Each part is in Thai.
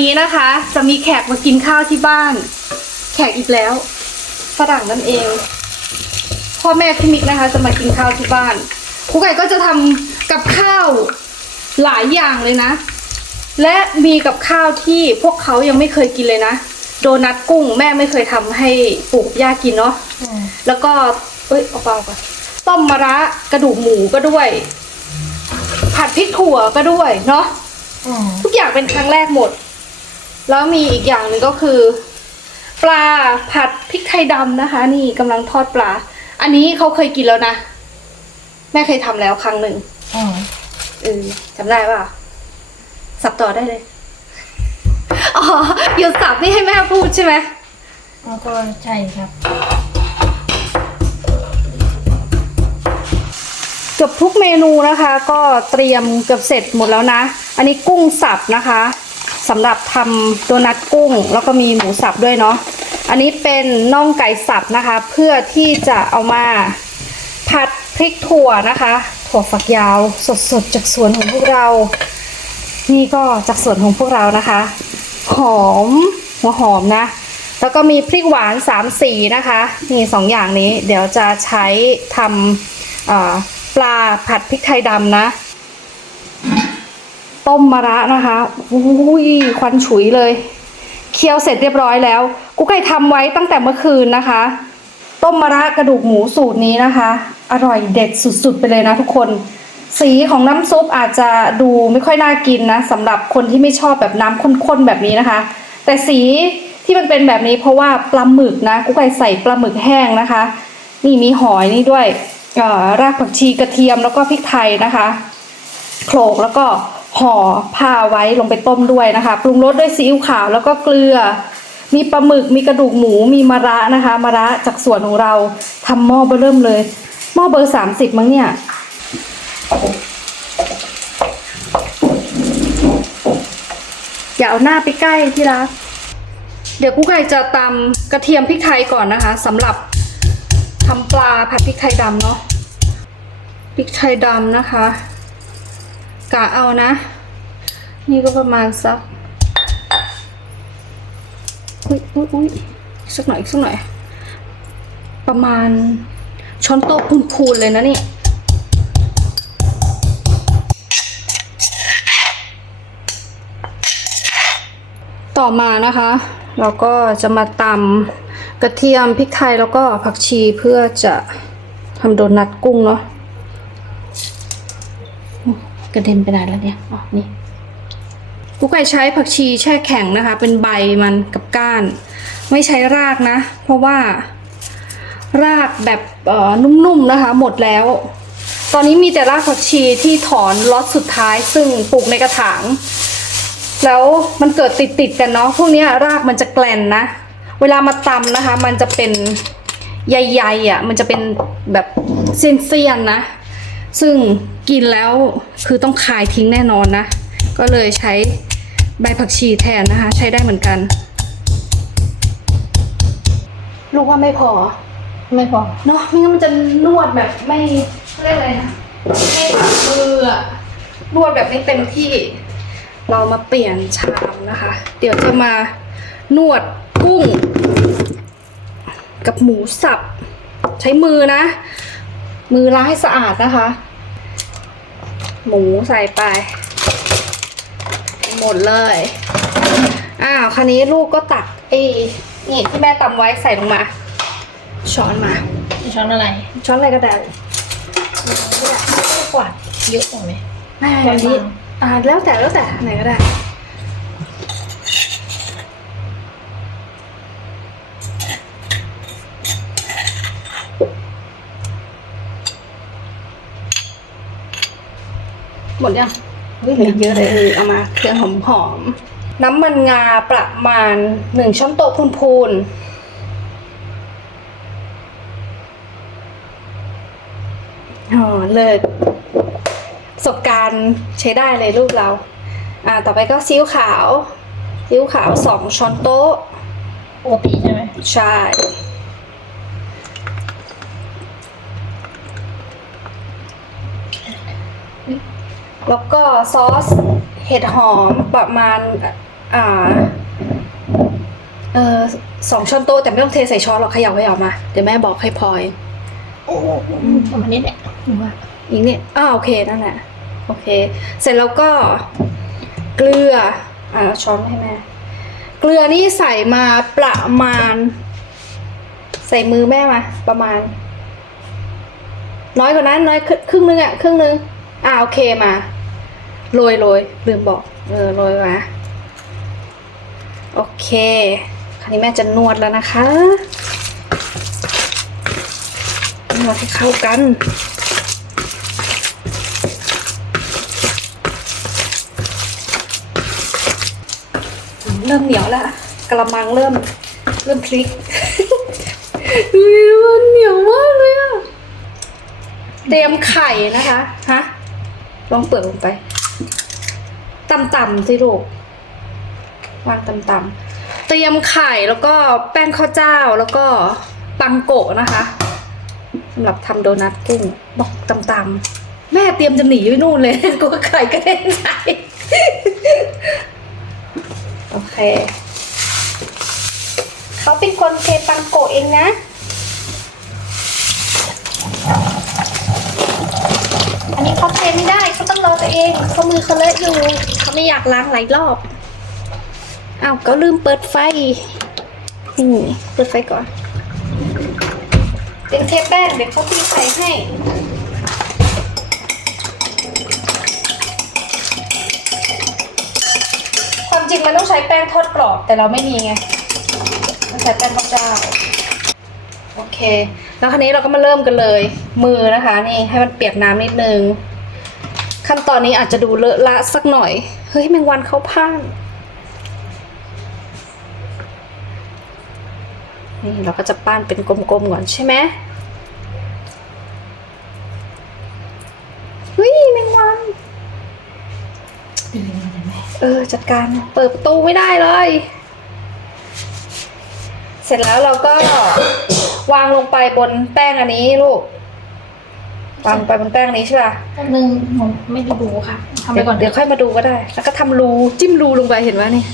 นี้นะคะ จะมีแขกมากินข้าวที่บ้าน แขกอีกแล้วฝรั่งนั่นเอง พ่อแม่พี่มิกนะคะจะมากินข้าวที่บ้านครูไก่ก็จะทำกับข้าว หลายอย่างเลยนะและมีกับข้าวที่พวกเขายังไม่เคยกินเลยนะโดนัทกุ้งแม่ไม่เคยทำให้ปู่ย่ากินเนาะแล้วก็เอ้ยเอาเปล่าก่อนต้มมะระกระดูกหมูก็ด้วย ผัดพริกถั่วก็ด้วยเนาะทุกอย่างเป็นครั้งแรกหมดแล้วมีอีกอย่างหนึ่งก็คือ ปลาผัดพริกไทยดำนะคะ นี่กำลังทอดปลา อันนี้เขาเคยกินแล้วนะ แม่เคยทำแล้วครั้งหนึ่งอ๋อจำได้ป่ะสับต่อได้เลยอ๋อหยุดสับนี่ให้แม่พูดใช่ไหมก็ใช่ครับเกือบทุกเมนูนะคะ ก็เตรียมเกือบเสร็จหมดแล้วนะ อันนี้กุ้งสับนะคะสำหรับทำตัวนัดกุ้ง แล้วก็มีหมูสับด้วยเนาะ อันนี้เป็นน่องไก่สับนะคะ เพื่อที่จะเอามาผัดพริกถั่วนะคะถั่วฝักยาวสด ๆ จากสวนของพวกเรา นี่ก็จากสวนของพวกเรานะคะ หอม หัวหอมนะ แล้วก็มีพริกหวานสามสีนะคะนี่สองอย่างนี้เดี๋ยวจะใช้ทำปลาผัดพริกไทยดำนะต้มมะระนะคะอุ้ยควันฉุยเลย เคี่ยวเสร็จเรียบร้อยแล้วกุ๊กไก่ทำไว้ตั้งแต่เมื่อคืนนะคะ ต้มมะระกระดูกหมูสูตรนี้นะคะ อร่อยเด็ดสุดๆ ไปเลยนะ ทุกคน สีของน้ำซุปอาจจะดูไม่ค่อยน่ากินนะสำหรับคนที่ไม่ชอบแบบน้ำข้นๆแบบนี้นะคะ แต่สีที่มันเป็นแบบนี้เพราะว่าปลาหมึกนะกุ๊กไก่ใส่ปลาหมึกแห้งนะคะ นี่มีหอยนี่ด้วยรากผักชีกระเทียมแล้วก็พริกไทยนะคะ โขลกแล้วก็ห่อผ้าไว้ลงไปต้มด้วยนะคะ ปรุงรสด้วยซีอิ๊วขาว แล้วก็เกลือ มีปลาหมึกมีกระดูกหมูมีมะระนะคะมะระจากสวนของเราทำหม้อเบอร์เริ่มเลยหม้อเบอร์สามสิบมั้งเนี่ยอย่าเอาหน้าไปใกล้ที่รัก เดี๋ยวกู้ไก่จะตำกระเทียมพริกไทยก่อนนะคะสำหรับทำปลาผัดพริกไทยดำเนาะพริกไทยดำนะคะกะเอานะ นี่ก็ประมาณสัก อุ้ยอุ้ยอุ้ยสัก หน่อยสักหน่อย ประมาณช้อนโต๊ะคูณๆเลยนะนี่ ต่อมานะคะ เราก็จะมาตำกระเทียมพริกไทยแล้วก็ผักชีเพื่อจะทำโดนัทกุ้งเนาะกระเด็นไปไหนแล้วเนี่ย อ๋อ นี่กุกไก่ใช้ผักชีแช่แข็งนะคะ เป็นใบมันกับก้าน ไม่ใช้รากนะ เพราะว่า รากแบบนุ่มๆนะคะหมดแล้ว ตอนนี้มีแต่รากผักชีที่ถอนล็อตสุดท้าย ซึ่งปลูกในกระถาง แล้วมันเกิดติดๆกันเนาะ พวกนี้รากมันจะแกลนนะ เวลามาตำนะคะ มันจะเป็นใหญ่ๆอะ่ะ มันจะเป็นแบบเสี้ยนๆนะซึ่งกินแล้วคือต้องคายทิ้งแน่นอนนะ ก็เลยใช้ใบผักชีแทนนะคะ ใช้ได้เหมือนกันลูกว่าไม่พอ ไม่พอ เนาะไม่งั้นมันจะนวดแบบไม่เรียกอะไรนะไม่ปัดมืออนวดแบบไม่เต็มที่ เรามาเปลี่ยนชามนะคะ เดี๋ยวจะมานวดกุ้ง กับหมูสับ ใช้มือนะมือล้างให้สะอาดนะคะ หมูใส่ไป หมดเลย อ้าวคันนี้ลูกก็ตักไอ้นี่ที่แม่ตำไว้ใส่ลงมา ช้อนมา ช้อนอะไร ช้อนอะไรก็ได้กวาดเยอะกว่าไหมไม่อันนี้ อ่า แล้วแต่แล้วแต่ ไหนก็ได้หมดยังเฮ้ยเหลือเยอะเลย เอามาเครื่องหอมหอม น้ำมันงาประมาณหนึ่งช้อนโต๊ะพูนๆอ๋อ เลิศ ประสบการณ์ใช้ได้เลยลูกเรา อ่า ต่อไปก็ซีอิ๊วขาว ซีอิ๊วขาวสองช้อนโต๊ะ โอปีใช่ไหม ใช่แล้วก็ซอสเห็ดหอมประมาณ อ่าเออสองช้อนโต๊ะแต่ไม่ต้องเทใส่ช้อนหรอกขยับขยอกมาเดี๋ยวแม่บอกให้พลอยประมาณนี้แหละอีกนี่อ้าโอเคนั่นแหละโอเค เสร็จแล้วก็ เกลือ อ่าช้อนให้แม่เกลือนี่ใส่มาประมาณ ใส่มือแม่มาประมาณ น้อยกว่านั้นน้อยครึ่งนึงอ่ะ ครึ่งนึงอ่าโอเคมาโรยโรยลืมบอกเออโรยวะโอเค คราวนี้แม่จะนวดแล้วนะคะ นวดให้เข้ากัน เริ่มเหนียวแล้วกระมังเริ่มเริ่มพลิกเรมันเหนียวมากเลยอะเตรียมไข่นะคะ ฮะ ลองเปิดลงไปต่ำๆสิลูกวางต่ำๆเตรียมไข่แล้วก็แป้งข้าวเจ้าแล้วก็ปังโกะนะคะสำหรับทำโดนัทกุ้งบอกต่ำๆแม่เตรียมจะหนีอยู่นู่นเลยกลัวไข่กระเด็นใส่โอเคเขาเป็นคนเทปังโกะเองนะ อันนี้เขาเทไม่ได้เขาต้องรอตัวเองเขามือเขาเลอะอยู่ไม่อยากล้างหลายรอบ เอาก็ลืมเปิดไฟนี่เปิดไฟก่อน เป็นเทปแป้งเดี๋ยวเขาตีไฟให้ ความจริงมันต้องใช้แป้งทอดกรอบ แต่เราไม่มีไง มันใช้แป้งข้าวเจ้า โอเค แล้วคราวนี้เราก็มาเริ่มกันเลย มือนะคะนี่ให้มันเปียกน้ำนิดนึง ขั้นตอนนี้อาจจะดูเลอะละสักหน่อยเฮ้ยแมงวันเขาพัาน นี่เราก็จะปั้นเป็นกลมๆก่อนใช่ไหมเฮ้ย แมงวัน เออจัดการเปิดประตูไม่ได้เลย เสร็จแล้วเราก็วางลงไปบนแป้งอันนี้ลูกวางไปบนแป้งนี้ใช่ป่ะหนึ่งผมไม่ได้ดูค่ะำไปก่อน เดี๋ยวค่อยมาดูก็ได้ แล้วก็ทำรู จิ้มรูลงไป เห็นไหมนี่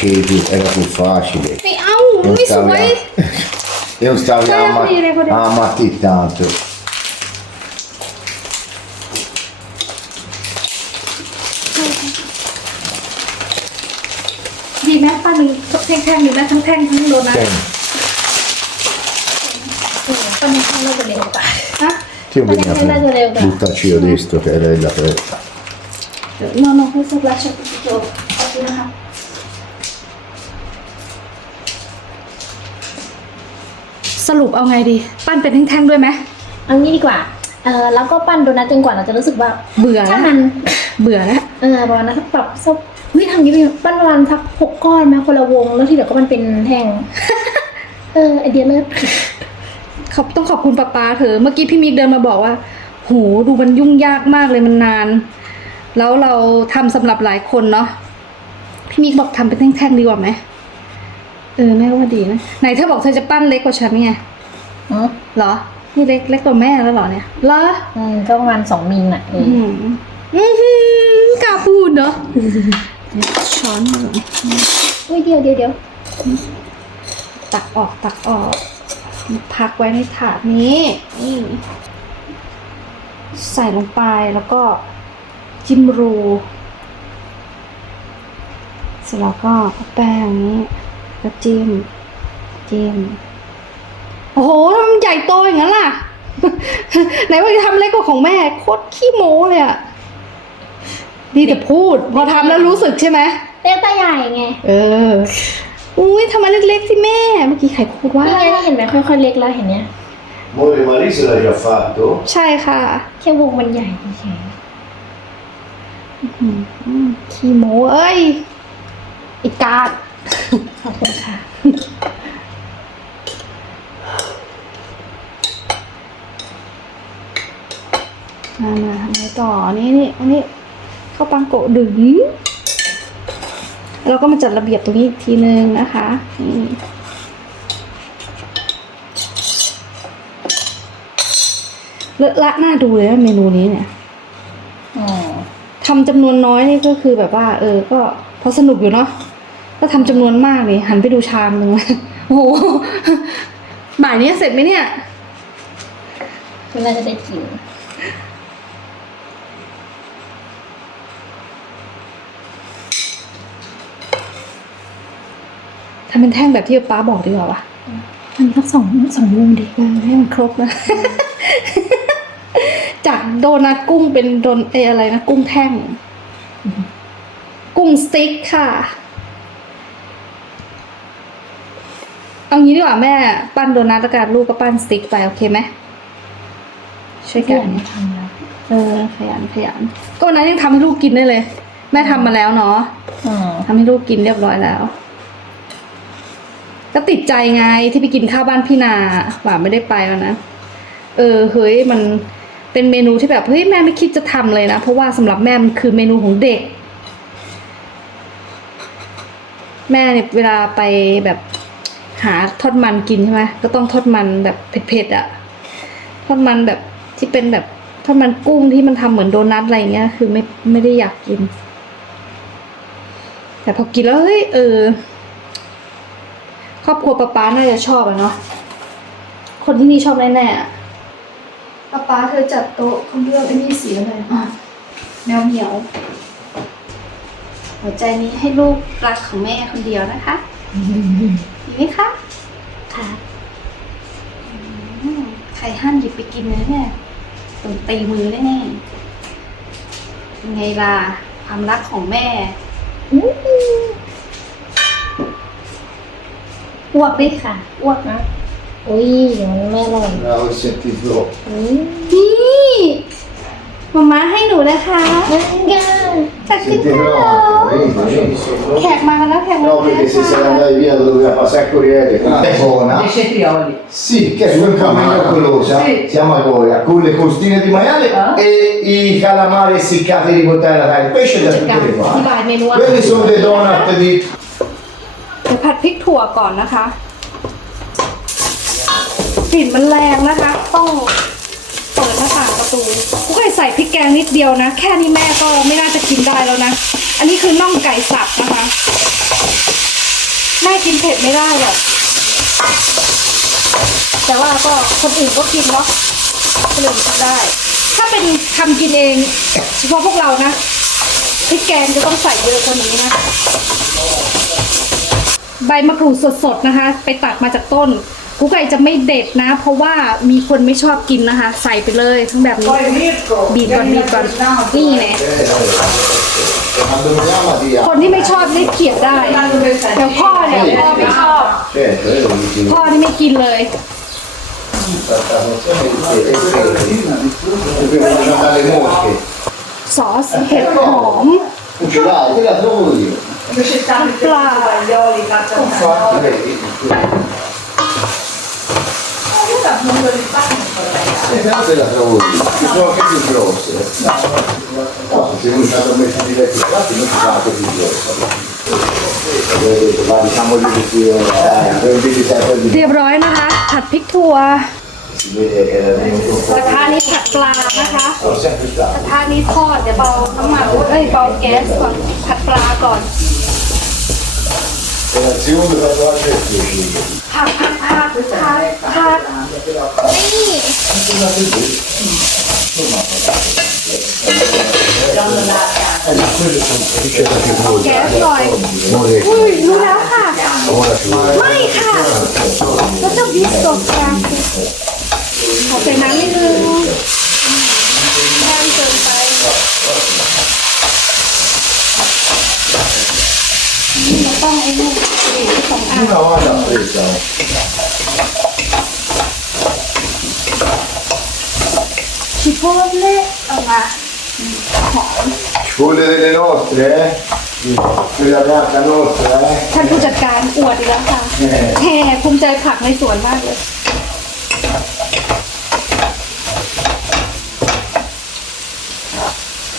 Facile, อ r ก più facile. ไม่เอาไม่สวยเอ s t a า o Fai าเ p ี i ย e ma- า o l e v o a m a t ดีไหมป้านึ่งแท่งๆดีไหมทั้งแท่งทั้งโดนัทตอนนี้ข้างน่าจะเร็วกว่าฮะ Ti ho ตอนนี้น่ยจะเร็ว a กว่า buttaci a เ e s t r ล che era l a e t a ママ風速はちょっと今日私がสรุปเอาไงดี ปั้นเป็นแท่งๆด้วยไหมเอางี้ดีกว่าเออแล้วก็ปั้นโดนัทจนกว่าเราจะรู้สึกว่าเบื่อแล้ถ้าวมัน เบื่อแล้วเออประมาณนั้นสักแบบสักเฮ้ยทำนี้ไปปั้นประมาณสักหกก้อนไหมคนละวงแล้วที่เหลือก็มันเป็นแท่งเออไอเดียเลิศขอบต้องขอบคุณป้าปาเธอเมื่อกี้พี่มิกเดินมาบอกว่าโหดูมันยุ่งยากมากเลยมันนานแล้วเราทำสำหรับหลายคนเนาะพี่มิกบอกทำเป็นแท่ง ๆ ดีกว่าไหมเออแม่ว่าดีนะ ไหนเธอบอกเธอจะปั้นเล็กกว่าฉันไงเหรอนี่เล็กเล็กกว่าแม่แล้วเหรอเนี่ยเหรออืมก็ประมาณสองมิลน่ะอืมอืมกาพูดเนาะช้อนอุ้ยเดี๋ยวเดี๋ยวเดี๋ยว ตักออกตักออก พักไว้ในถาดนี้ใส่ลงไปแล้วก็จิ้มรูเสร็จแล้วก็แป้งนี้ก็จิ้มจิ้มโอ้โหทำใหญ่โตอย่างนั้นล่ะไหนว่าจะทำเล็กกว่าของแม่โคตรขี้โม้เลยอะดีแต่พูดพอทำแล้วรู้สึกใช่ไหมเล็กตาใหญ่ไงเอออุ้ยทำมาเล็กๆสิแม่เมื่อกี้ใครพูดว่าเห็นไหมค่อยๆเล็กแล้วเห็นเนี้ย Amore, Marisa l'ha già f a t ใช่ค่ะแค่วงมันใหญ่เฉยขี้โมเอ้ย อีกาดมามาทำไงต่อนี่นี่อันนี้ข้าวปังโกะดึงเราก็มาจัดระเบียบตรงนี้อีกทีนึงนะคะเลอะละน่าดูเลยเมนูนี้เนี่ยทำจำนวนน้อยนี่ก็คือแบบว่า เออ ก็พอสนุกอยู่เนาะก็ทำจำนวนมากเลยหันไปดูชามหนึ่งโอ้โหบ่ายนี้เสร็จไหมเนี่ยคุณน่าจะได้กินทำเป็นแท่งแบบที่ป้าบอกดีกว่าวะมันต้องสองสองวงดีให้มันครบนะจากโดนัทกุ้งเป็นโดนเออะไรนะ กุ้งแท่ง กุ้งสติ๊กค่ะ เอางี้ดีกว่าแม่ปั้นโดนัทแล้วกันลูกก็ปั้นสติ๊กไปโอเคไหมช่วยกันเออขยันขยันก็นั้นยังทำให้ลูกกินได้เลย แม่ทำมาแล้วเนาะทำให้ลูกกินเรียบร้อยแล้ว ก็ติดใจไงที่ไปกินข้าวบ้านพี่นาหวานไม่ได้ไปแล้วนะเออ เฮ้ยมันเป็นเมนู ที่แบบ เฮ้ย แม่ไม่คิดจะทำเลยนะ เพราะว่าสำหรับแม่มัน คือเมนูของเด็ก แม่เนี่ยเวลาไปแบบหาทอดมันกินใช่ไหมก็ต้องทอดมันแบบเผ็ดๆอะ่ะทอดมันแบบที่เป็นแบบทอดมันกุ้งที่มันทำเหมือนโดนัทอะไรเงี้ยคือไม่ไม่ได้อยากกิน แต่พอกินแล้วเฮ้ยเออครอบครัวป้าป้าน่าจะชอบอะเนาะคนที่นี่ชอบแน่ๆป๊าป๊าเธอจัดโต๊ะเขาเลือกไอ้นี่สีอะไรอะแมวเหมียว หัวใจนี้ให้ลูกรักของแม่คนเดียวนะคะดีไหมคะ ค่ะ ใครห้ามหยิบไปกินนะเนี่ยตนตีมือแน่ๆยังไงล่ะความรักของแม่อ้วกดมค่ะอ้วกนะอุ้ยยังไม่อร่อยเราเสียติดลบนี่มาม่าให้หนูนะคะนังก่สักที่เดีแขกมาแล้วแขกมาแล้วค่ะโอ้เโหนี่สิราดยอดเลยรี่อาตุ๊อพี่อาแซคุรีเอร์สิแค่นุ่งขาวไม่ยากเลยใช่ไีมใช่มาโกยกุลกุสตินีที่มาเยลเอีคาลามาร์สิ่กาที่ริบุตเตอร์ไทยเพชรจะทำได้ไหมที่บ้านเมนูอะไรเป็นส่วนเดโดนัทที่ผัดพริกถั่วก่อนนะคะลิ่นมันแรงนะคะต้องเปิดหน้าต่างประตูกูเคยใส่พริกแกงนิดเดียวนะ แค่นี้แม่ก็ไม่น่าจะกินได้แล้วนะ อันนี้คือน่องไก่สับนะคะ แม่กินเผ็ดไม่ได้หรอกแต่ว่าก็คนอื่นก็กินเนาะคนอื่นกินได้ ถ้าเป็นทำกินเอง เฉพาะพวกเรานะ พริกแกงจะต้องใส่เยอะกว่านี้นะ ใบมะกรูดสดๆนะคะ ไปตัดมาจากต้นกุ๊กไก่จะไม่เด็ดนะ เพราะว่ามีคนไม่ชอบกินนะคะ ใส่ไปเลย ทั้งแบบนี้ บีบก่อนบีบก่อนนี่แหละคนที่ไม่ชอบได้เกลียดได้แต่พ่อเนี่ยพ่อไม่ชอบพ่อที่ไม่กินเลยซอสเห็ดหอมปลา Allora, non lo rifaccio. Esatto, la trovo io. Ci sono anche più grosse. No, se uno ci hanno messo di lei più grossi, non ci sono anche più grosse. Ma diciamo di più, eh, di più. เรียบร้อยนะคะผัดพริกถั่วกระทะนี้ผัดปลานะคะ Sono sempre ก stato. ระทะนี้ทอดเดี๋ยวเบาน้ำมันเอ้ยเบาแก๊สก่อนผัดปลาก่อน r e l a t i ม n mit der f l a s c h e n f l ä c ักผักผักผักไม่นี่ Das ist natürlich gut. แกหน่อยอุ้ยรู้แล้วค่ะ ไม่ค่ะแล้วจะวิสตกกขอใส่น้ำนิดนึงแรงเกินไปเราต้องไอ้ลูกสองอัน Una hora presa. ชิโพเล่เอามาหอม Sciole delle nostre, eh? Quella pianta nostra, eh? ท่านผู้จัดการอวดอีกแล้วค่ะ eh. แห่ภูมิใจผักในสวนมากเลย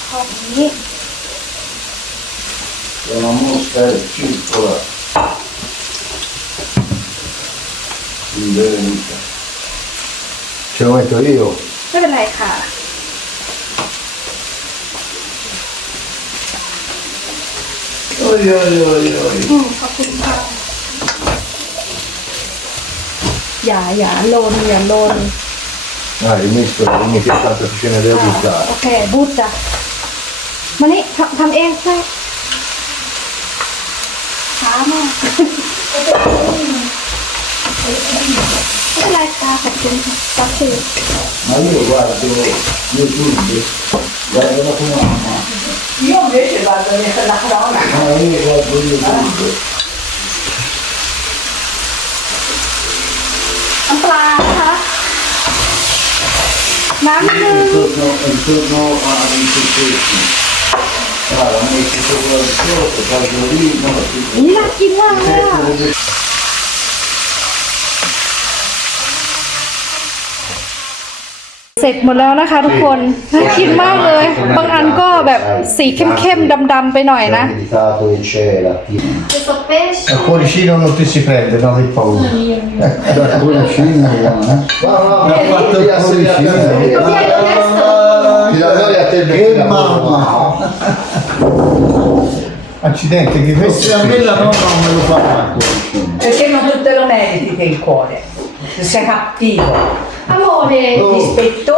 ขอบนี้ v могу сказать, чуть m เชื่อไว้ตัวเดียวไม่เป็นไรค่ะ oi, ย i oi, oi. อืมขอบคุณค่ะอย่าอย่าโลนอย่าโลน Ah, i ไม่ s t o น uno che è stato cucinato a ค่องบูชาโอเคบูชจ้มานี่ทำเองใช่ Io invece vado nella corona. Ma io vado nella น้ำปลานะคะน้ำหนึ่ง There's no, there's no, uh, integration. 你那金啊！เสร็จหมดแล้วนะคะทุกคนน่ากินมากเลย บางอันก็แบบสีเข้มๆดำๆไปหน่อยนะเป็นสเปซ tutti si prende no hai paura cuoricino ha fatto cuoricino attendere. Che mamma! Accidente, che questa la nonna non me lo fa manco. Perché non te lo meriti che il cuore. Sei cattivo. Amore, oh. rispettoso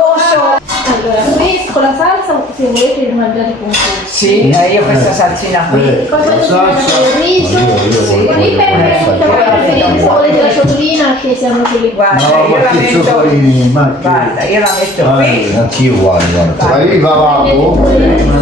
con la salsa se volete vi mangiate con tutto. Sì, eh, io questa salsina qui. Poi salsa eh, eh, si mangia il riso, lì perché preferite se volete la ciotolina che siamo quelli guarda. No, io la metto. Ciotolini, Guarda, io la metto ah, qui. Anch'io uguale, guarda. Arriva Babbo.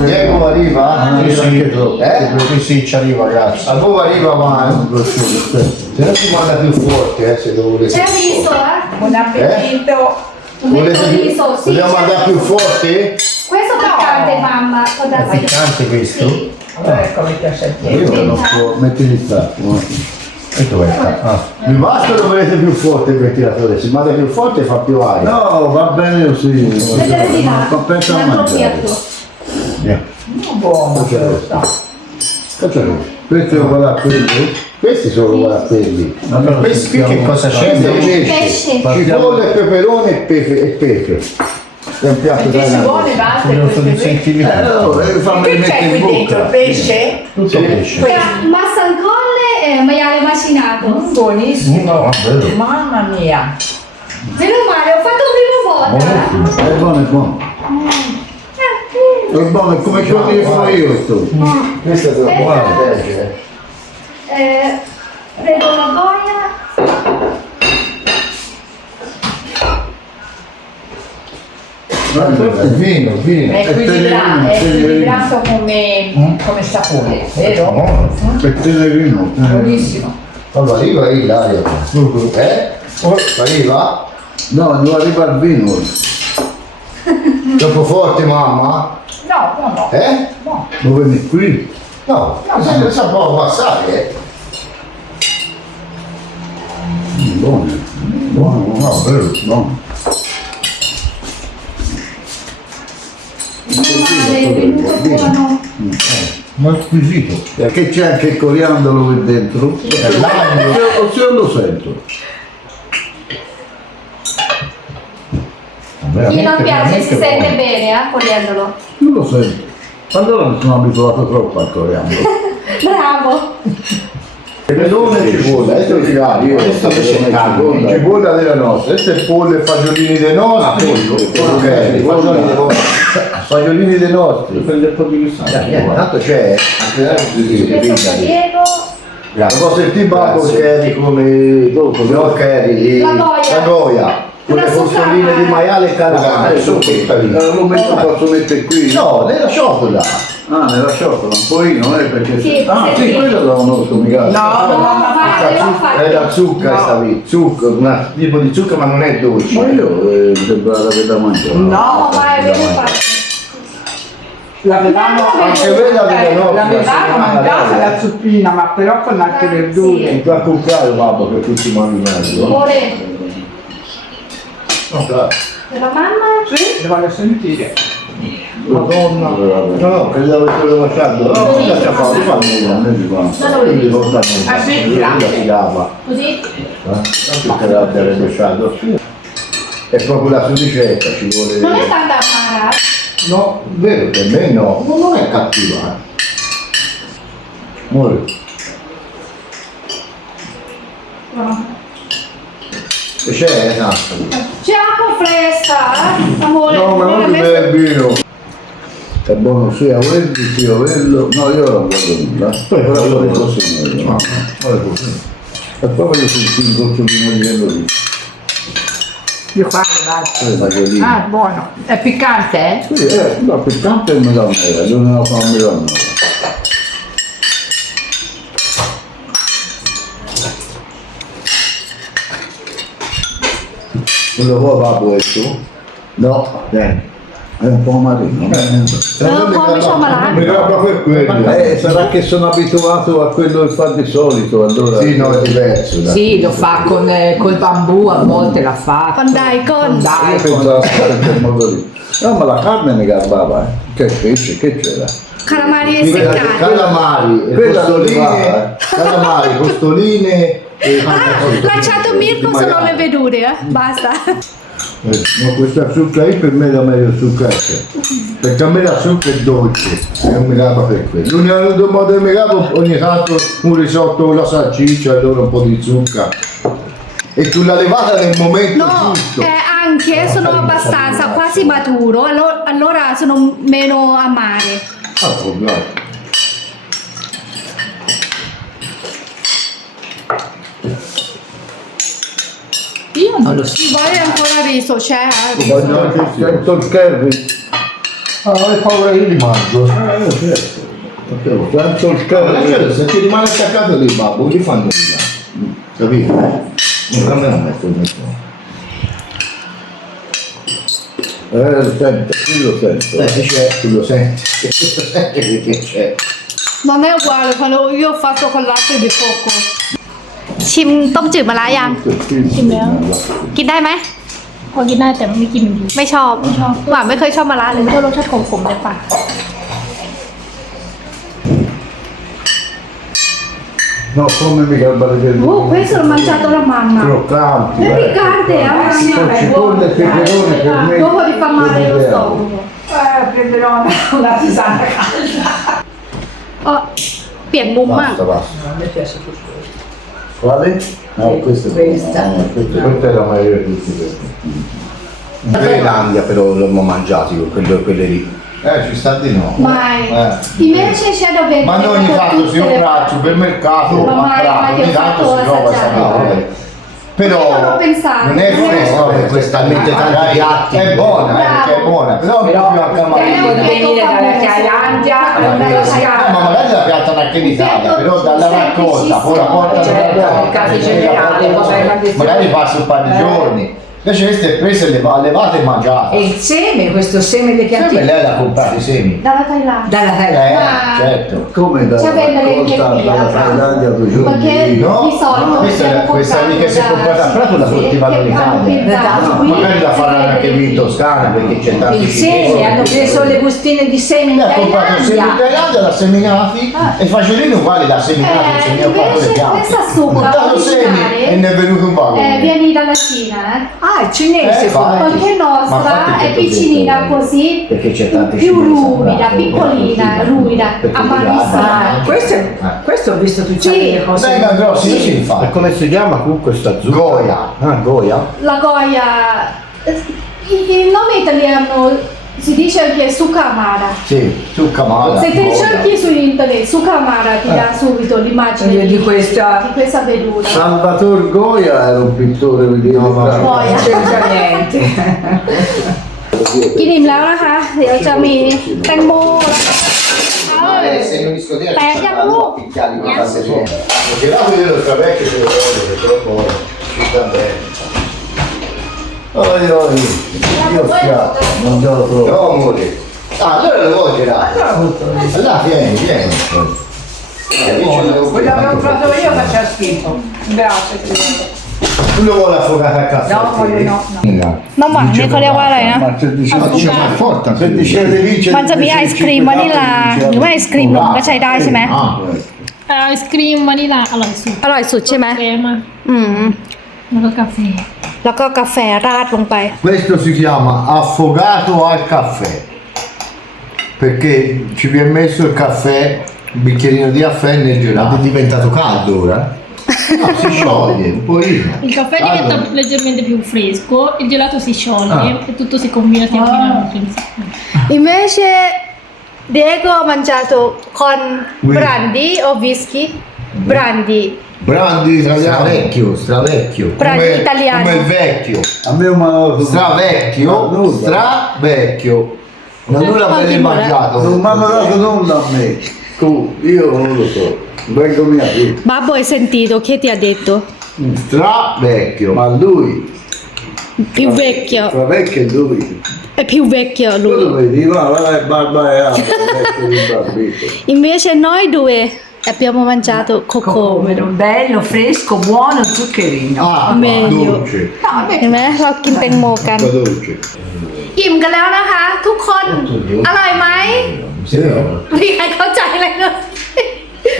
Diego arriva. Ah, io sì, eh? sì, ci arriva, ragazzi. A voi arriva ma se non si manda più forte, eh, se devo volete. C'è visto, eh? Buon appetito. Volete, riso, sì, vogliamo certo. andare più forte? Questo è piccante, no. mamma. È piccante questo? Sì. Allora, ecco, metti a scegliere. Io non lo può mettere di fatto. E dov'è? Ah. Il vasto lo volete più forte il ventilatore, se vada più forte fa più aria. No, va bene così. Vedete di là. Compensa la mangiare. Buono. Buono. Questo è quello, questo questi sono guarapelli. Allora, questi qui che cosa c'è? Pesce, cipolla, peperone e pepe. E pepe. È un piatto da si vuole sono eh, allora, fammi mettere in bocca. Dentro, pesce? Tutto pesce. Ma sancolle e maiale macinato. Mm, buonissimo. No, Mamma mia. Meno male, ho fatto prima volta. Eh, è buono, è buono. Eh, è buono, è come quello che fai io. Mm. Questa è la buona eh, prendo una boia il vino, il vino. È equilibrato, è equilibrato come, eh? come sapore, vero? È eh? pellegrino Buonissimo. Allora arriva lì l'aria. Eh? Arriva? No, non arriva il vino. Troppo forte mamma? No, eh? no, no. Eh? No. Lo vieni qui? No, no, no. sa può passare, eh? buono, buono, no, bello, buono. È buono. Eh, Ma squisito. Perché c'è anche il coriandolo qui dentro? Eh, Io se lo sento. Chi non piace si sente bene a eh, coriandolo? Io lo sento. Allora mi sono abituato troppo al coriandolo. Bravo! Per non ci vuole, adesso ti dà, io sto cercando, ci vuole della nostra, questo è pollo e fagiolini dei nostri, ok, fagiolini dei nostri, prende un po' di sale, intanto c'è, Grazie. Posso sentire Babbo Kerry come, come no Kerry, la Goia con le fostoline di maiale e carne. Adesso non posso mettere qui. No, lei la ciotola. Ah, nella ciotola, un pochino, eh, perché... Sì, ah, sì, sì. quello la conosco, mi cazzo. No, no, no, Guarda, l'ho fatto. È da zucca, No. sta lì, zucco, un tipo di zucca ma non è dolce. Ma io eh, sembrava che da mangiare. No, ma è vero fatto. L'avevamo Anche quella della nostra, l'avevamo signora, mangiata dai. la zuppina ma però con altre ah, verdure. Tu ha cuccato, papà, per tutti mangiano mangiati. no? Amore, No, dai. della mamma? Sì, le voglio sentire. Madonna, no, no, che l'avete lasciato, no, non lascia fare, fa nulla, non si fa, non si porta nulla, non si chiama. Così? Non si che l'avete lasciato, sì. È proprio la sudicetta, ci vuole... Non è tanta amara? No, vero, che me no, ma non è cattiva. Eh. Muore. No. C'è, esatto. C'è acqua fresca, eh? amore. No, ma non è vero. Sta buono sia quello sia quello. No, io non guardo nulla. Poi eh, però io le cose non no, no. Ah, ecco, e poi voglio sentire un goccio di mogliello lì. Io qua eh, l'altro. Ah, buono. È piccante, eh? Sì, è, eh, no, piccante è il melone, io non lo fa un melone. Non lo può fare questo? No, bene è un po' marino. Eh, è un po' mi Però proprio quello. Eh, sarà che sono abituato a quello che fa di solito, allora. Sì, no, è diverso. sì, qui. lo fa con, eh, col bambù, a volte l'ha fatto. Con dai, con. dai. Io pensavo in No, ma la carne mi garbava, eh. Che pesce, che c'era? Calamari eh. e seccati. Calamari, costoline, calamari, costoline. Ah, lanciato Mirko sono le vedute eh. Basta. Eh, ma questa zucca lì per me è la meglio zucca perché a me la zucca è dolce e non mi capa per questo l'unico modo che mi capa ogni tanto un risotto con la salsiccia e allora un po' di zucca e tu la levata nel momento no, giusto eh, anche ah, sono abbastanza quasi maturo allora, allora sono meno amare ah, Io non lo so. Ci ancora riso, c'è eh, riso. Bagnate sento il curry. Ah, hai paura io rimango. Eh, certo. Sento il curry. Se ti rimane attaccato lì, babbo, gli fanno nulla. Capito? Eh. Non cambia la metto ecco, nessuno. Eh, lo sento, tu lo sento. Eh, c'è, tu lo senti. senti che c'è. Non è uguale, quello- io ho fatto col latte di cocco. ชิมต้มจืดมาล้ายังชิมแล้ว กินได้ไหมพอกินได้แต่ไม่กินดีไม่ชอบไม่ชอบหวานไม่เคยชอบมาล้าเลยไม่ชอบรสชาติขมขมเลยป่ะนอกจากมีการบริเวณโอ้โหเสือมันจะตระมังนะโปรแกรมไม่มีการแต่เอาไ่ไีดูไปดูไปดูพอดีประมาณเดียวเปลี่ยนมุมมาก Quale? No, questa. Questa. No, questa. questa è la maggiore di tutti. In Groenlandia però l'abbiamo mangiato, quello, quelle lì. Eh, ci sta di no. Mai. Eh. Invece c'è da vendere. Ma non ogni tanto si un braccio, per mercato, ma, ma, ma, ma, ma, ma, ma, ma, ma, però non, è questo no, questa sta talmente tanti piatti è buona eh, Bravo. è buona però, però più accamata di venire dalla ma magari la piantano anche in Italia però dalla raccolta poi la portano magari passa un paio di eh. giorni Invece queste prese le va levate e mangiate. E il seme, questo seme delle piantine. Seme lei l'ha comprato i semi. Dalla Thailandia. Dalla Thailandia. Eh, ah. certo. Come dalla cioè, raccolta dalla Thailandia due giorni? Perché no, di solito no, questa, è, questa lì che si è comprata a Prato la coltivano in Italia. No, magari la faranno anche qui in Toscana perché c'è tanti Il seme, hanno preso le bustine di semi in Thailandia. Lei ha comprato il seme in Thailandia, l'ha seminato ah. e facendo uguale l'ha seminato, eh, il signor Paolo le piante. questa stufa. Ha portato semi e ne è venuto un po'. Eh, vieni dalla Cina, eh. Ah, Ah, è cinese. Eh, fai. nostra è piccinina così, perché c'è tanti più ruvida, piccolina, ruvida, ammalissima. Questo, ah, questo ho visto succedere sì. le cose. Beh, no, sì, sì, sì, E come si chiama con questa zucca? Goya. Ah, Goia. La Goya. Il nome italiano si dice anche Sukamara. Sì, Sukamara. Se ti cerchi su internet Sukamara ti dà eh. subito l'immagine di, di questa... di questa veduta. Salvatore Goya era un pittore di Goya. Goya. Certamente. กินอิ่มแล้วนะคะเดี๋ยวจะมีแตงโมแตงยังลูก Girato io lo strabecchio se lo vedo, però buono, sta bene. Oi, oi, io schiaffo, non te lo trovo. No, amore. Ah, allora lo vuoi girare? Ah, allora, vieni, vieni. Eh, buono. Quello che ho comprato io faceva schifo. Grazie, Tu lo vuoi affogare a casa? No, voglio no. no. Mamma, Nicola Guarena. Ma se diceva forte, se diceva vince. Mangia mia ice cream, vanilla. Oh, Dove ice cream? Che c'hai dai, ah, se me? Ah, ice cream, vanilla. Allora, su. Allora, su, c'è me. Crema. Mmm. Non lo capisco la un แล้วก็กาแฟราดลงไป Questo si chiama affogato al caffè perché ci viene messo il caffè, un bicchierino di caffè nel gelato. È diventato caldo ora? No, si scioglie, un po' Il caffè diventa leggermente più fresco, il gelato si scioglie ah. e tutto si combina ah. pianamente. insieme. invece Diego ha mangiato con brandy o whisky brandy Brandi italiano. Stravecchio, stravecchio. Brandi come, italiano. Come vecchio. A me un malato. Stravecchio, nulla. stravecchio. Ma non l'avete mangiato. Non mi ha dato nulla a me. Tu, io non lo so. Vengo mia figlia. Babbo hai sentito che ti ha detto? Mm. Stravecchio. Ma lui. Più vecchio. Stravecchio è lui. È più vecchio lui. Tu lo vedi, no, la barba è alta, Invece noi due abbiamo mangiato cocomero. Bello, fresco, buono, zuccherino. Ah, meglio. dolce. ต่อไปเห็นไหมเรากินแตงโมกันก็ต้องเจ็บอิ่มกันแล้วนะคะทุกคนอร่อยไหม Sì, ไม่มีใครเข้าใจเลยเนอะ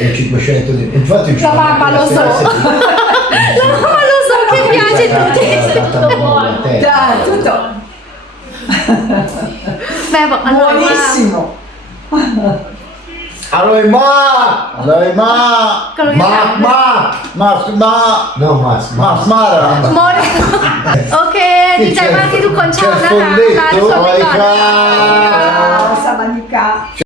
è 500 di... Infatti ci La mamma lo so. che แล้วก็มารู้สึกที่พิอาชิตุที่ Dai, tutto แม่บอกอร่อยมาก buonissimo. Alô, irmã! Alô, irmã! Marma! Marma! Não, Marma! Marma! Mora! Ok, DJ Marquinhos do Conchão, né? Tchau, tchau, tchau! Tchau, tchau, tchau!